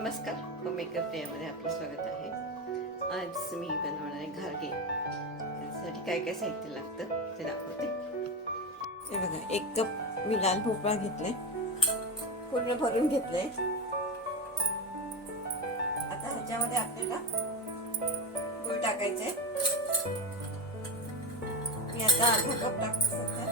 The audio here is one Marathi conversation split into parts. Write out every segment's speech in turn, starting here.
नमस्कार, होममेकर प्रियामध्ये आपलं स्वागत आहे. आज मी बनवणार आहे घारगे. त्यासाठी काय काय साहित्य लागतं ते दाखवते. हे बघा, 1 कप मी लाल भोपळा घेतलाय, पूर्ण भरून घेतलंय. आता ह्याच्यामध्ये आपल्याला गूळ टाकायचंय. मी आता अर्धा कप टाकते सध्या.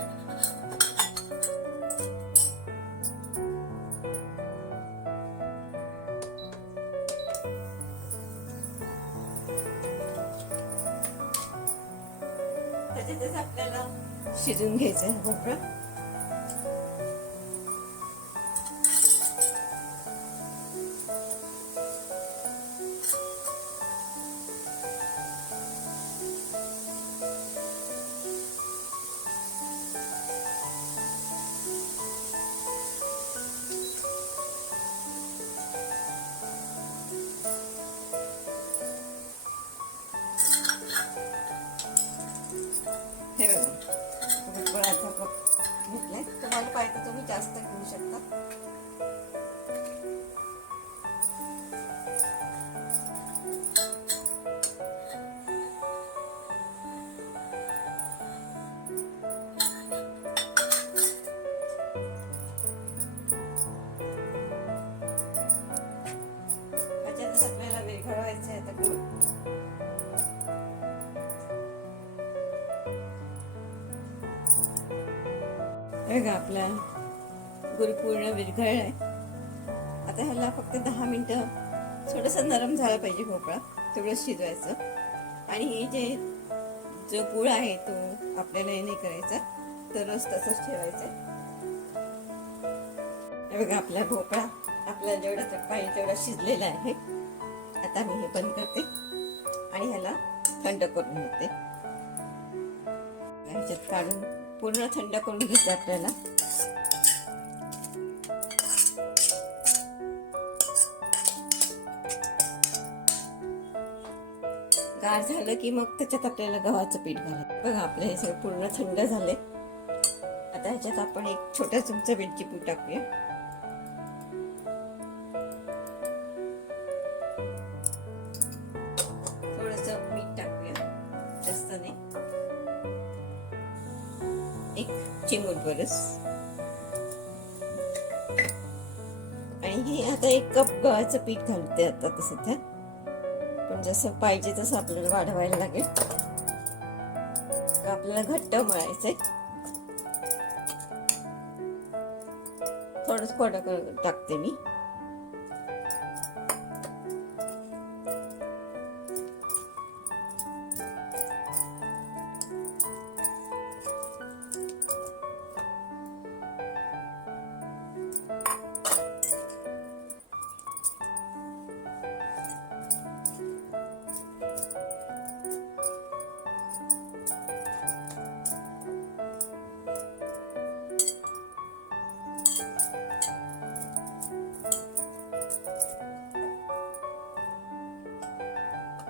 त्याच्यातच आपल्याला शिजून घ्यायचंय भोपळा. हे बघा, भोपळा अर्धा कप घेतलाय. तुम्हाला पाहिजे तुम्ही जास्त घेऊ शकता. त्याच्यातच आपल्याला विरघळवायचं आहे आता गूळ. बघा, आपला गूळ पूर्ण विरघळलाय. आता ह्याला फक्त 10 मिनिटं थोडंसं नरम झाला पाहिजे भोपळा, तेवढं शिजवायचं. आणि हे जो गूळ आहे तो आपल्याला हे नाही करायचा, तरच तसंच ठेवायचं. हे बघा, आपला भोपळा आपल्याला जेवढा पाहिजे तेवढा शिजलेला आहे. आता मी हे बंद करते आणि ह्याला थंड करून घेते. ह्याच्यात काढून पूर्ण थंड करून घ्यायचं आपल्याला. गार झालं की मग त्याच्यात आपल्याला गव्हाचं पीठ घालायचं. बघा, आपलं हे सगळं पूर्ण थंड झालंय. आता ह्याच्यात आपण 1 छोटा चमचा वेलची पूड टाकूया. थोडंसं मीठ टाकूया, जास्त नाही, 1 चिमूट बरस. आणि हे आता 1 कप गव्हाचं पीठ घालते आता तसं त्या. पण जसं पाहिजे तसं आपल्याला वाढवायला लागेल. आपल्याला घट्ट मळायचंय. थोडं टाकते मी.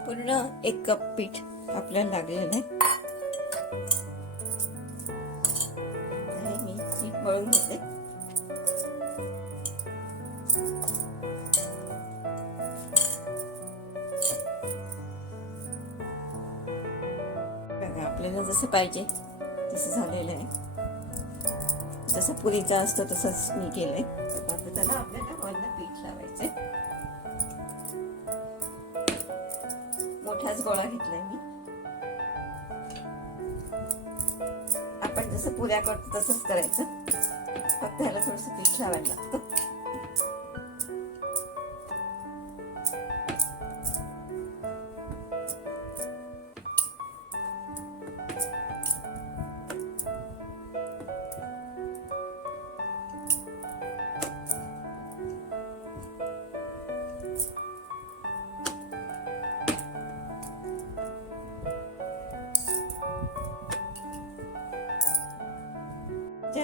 पूर्ण 1 कप पीठ आपल्याला लागलेलं आहे. मी पीठ मळून घेते. बघा, आपल्याला जसं पाहिजे तसं झालेलं आहे. जसं पुरीचं असतं तसंच मी केलंय. आता त्याला आपल्याला वरनं पीठ लावायचंय. मोठाच गोळा घेतलाय मी. आपण जसं पुऱ्या करतो तसंच करायचं, फक्त ह्याला थोडंसं पीठ लावायला लागतं.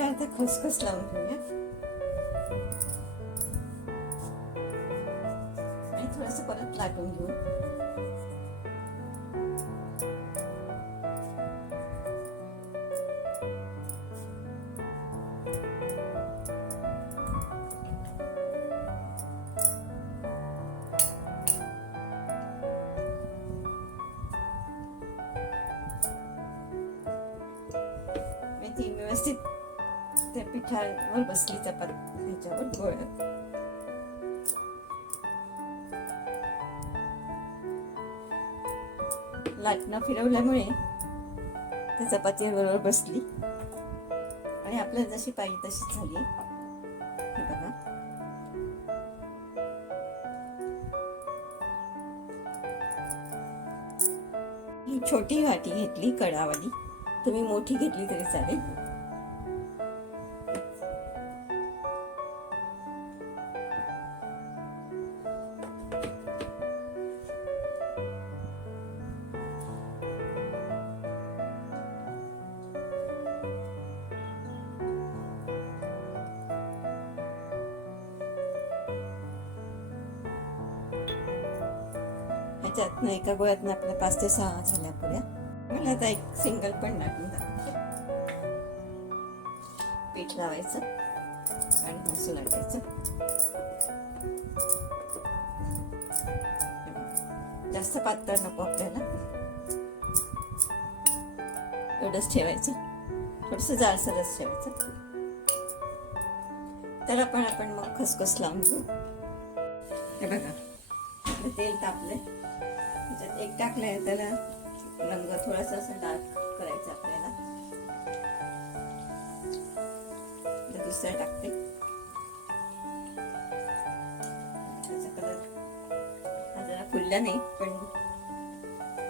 आता खसखस लावून घेऊया आणि थोडंसं परत लाटून घेऊ. व्यवस्थित त्या पिठावर बसली चपाती ह्याच्यावर गोळ्या. लाटणं फिरवल्यामुळे त्या चपाती बरोबर बसली आणि आपल्याला जशी पाहिजे तशीच झाली. हे बघा, ही छोटी वाटी घेतली कडावाली, तुम्ही मोठी घेतली तरी चालेल. ह्याच्यातनं एका गोळ्यातनं आपल्या 5 ते 6 झाल्या पुऱ्या. मला आता एक सिंगल पण लाटून दाखवते. पीठ लावायचं आणि मस्त लाटायचं. जास्त पातळ नको आपल्याला, एवढंच ठेवायचं. थोडंसं जाडसरच ठेवायचं. त्याला पण आपण मग खसखस लावून घेऊ. हे बघा, तेल तापलंय, त्याच्यात एक टाकलंय, त्याला रंग थोडासा असं डार्क करायचा आपल्याला. दुसरा टाकते, त्याचा कलर हा जरा फुलला नाही पण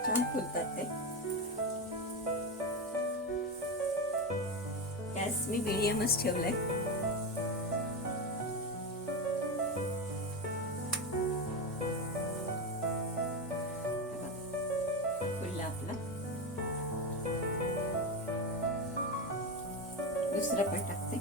छान फुलतात ते. गॅस मी मीडियमच ठेवलाय. दुसरं पण टाकते.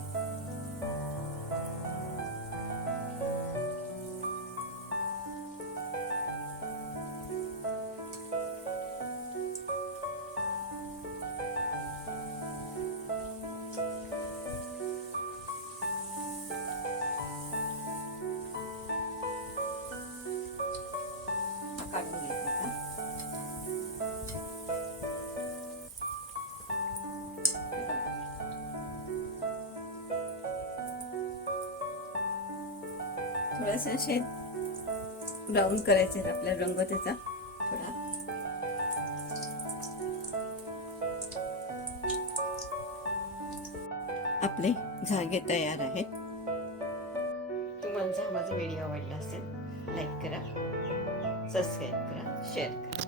काढून घ्यायचं का? थोडासा शेड ब्राऊन करायचे आपल्या रंग त्याचा थोडा. आपले झागे तयार आहेत. तुम्हाला जर माझा व्हिडिओ आवडला असेल, लाईक करा, सबस्क्राईब करा, शेअर करा.